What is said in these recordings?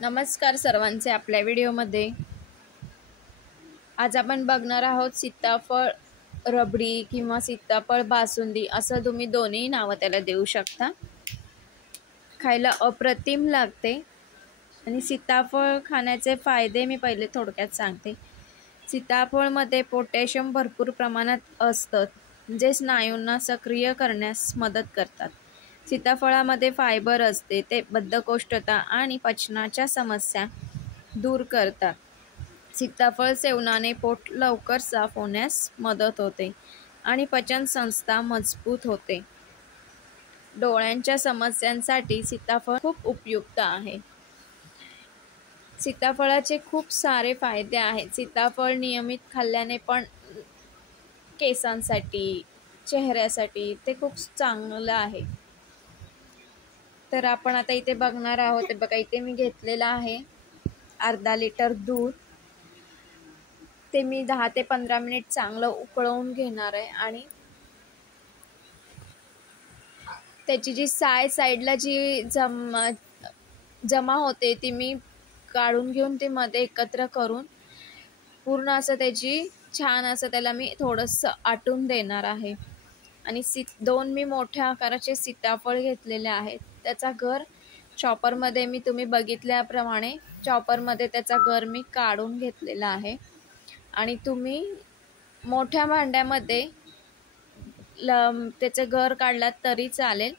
नमस्कार सर्वांचे आपल्या व्हिडिओमध्ये आज आपण बघणार आहोत सीताफळ रबडी किंवा सीताफळ बासुंदी असं तुम्ही दोन्ही नाव त्याला देऊ शकता। खायला अप्रतिम लागते आणि सीताफळ खाण्याचे फायदे मी पहिले थोडक्यात सांगते। सीताफळ मध्ये पोटॅशियम भरपूर प्रमाणात असतं जे स्नायूंना सक्रिय करण्यास मदत करतात। सीताफळामध्ये फायबर असते ते बद्धकोष्ठता आणि पचनाच्या समस्या दूर करतात। सीताफळ सेवनाने पोट लवकर साफ होण्यास मदत होते आणि पचन संस्था मजबूत होते। डोळ्यांच्या समस्यांसाठी सीताफळ खूप उपयुक्त आहे। सीताफळाचे खूप सारे फायदे आहेत। सीताफळ नियमित खाल्ल्याने पण केसांसाठी चेहऱ्यासाठी ते खूप चांगलं आहे। तर आपण आता इथे बघणार आहोत। बघा इथे मी घेतलेलं आहे अर्धा लिटर दूध। ते मी 10 ते 15 मिनिट चांगलं उकळवून घेणार आहे आणि त्याची जी साईडला जी जमा होते ती मी काढून घेऊन ते मध्ये एकत्र करून पूर्ण असं त्याची छान असं त्याला मी थोडंसं आटून देणार आहे। आणि दोन मी मोठ्या आकाराचे सीताफळ घेतलेले आहेत। त्याचा गर चॉपरमध्ये मी तुम्ही बघितल्याप्रमाणे चॉपरमध्ये त्याचा गर मी काढून घेतलेला आहे। आणि तुम्ही मोठ्या भांड्यामध्ये त्याचे गर काढलात तरी चालेल।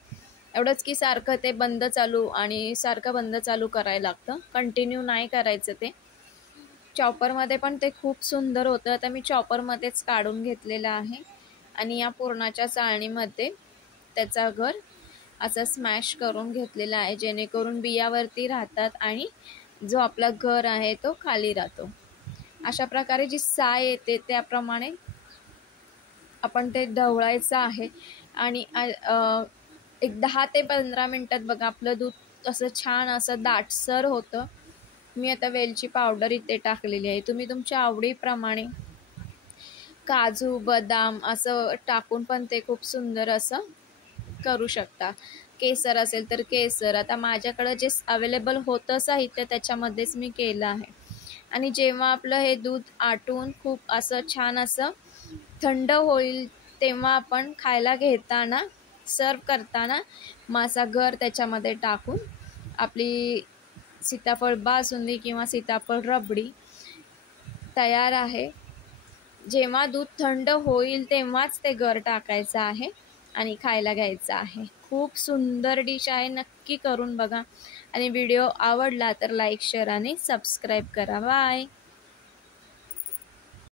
एवढंच की सारखं ते बंद चालू आणि सारखं बंद चालू करायला लागतं, कंटिन्यू नाही करायचं ते। चॉपरमध्ये पण ते खूप सुंदर होतं। आता मी चॉपरमध्येच काढून घेतलेलं आहे आणि या पुरणाच्या चाळणीमध्ये त्याचा गर असं स्मॅश करून घेतलेला आहे जेणेकरून बियावरती राहतात आणि जो आपला गर आहे तो खाली राहतो। अशा प्रकारे जी साय येते त्याप्रमाणे आपण ते ढवळायचं आहे आणि एक 10 ते 15 मिनिटात बघा आपलं दूध असं छान असं दाटसर होतं। मी आता वेलची पावडर इथे टाकलेली आहे। तुम्ही तुमच्या आवडीप्रमाणे काजू बदाम असं टाकून पण ते खूप सुंदर असं करू शकता। केसर असेल तर केसर, आता माझ्याकडे जे अवेलेबल होतं साहित्य त्याच्यामध्येच मी केलं आहे। आणि जेव्हा आपलं हे दूध आटून खूप असं छान असं थंड होईल तेव्हा आपण खायला घेताना सर्व करताना मासा गर त्याच्यामध्ये टाकून आपली सीताफळ बासुंदी किंवा सीताफळ रबडी तयार आहे। जेव्हा दूध थंड होईल तेव्हाच ते गर टाकायचं आहे आणि खायला घ्यायचं आहे। खूप सुंदर डिश आहे, नक्की करून बघा आणि व्हिडिओ आवडला तर लाईक शेअर आणि सबस्क्राईब करा। बाय।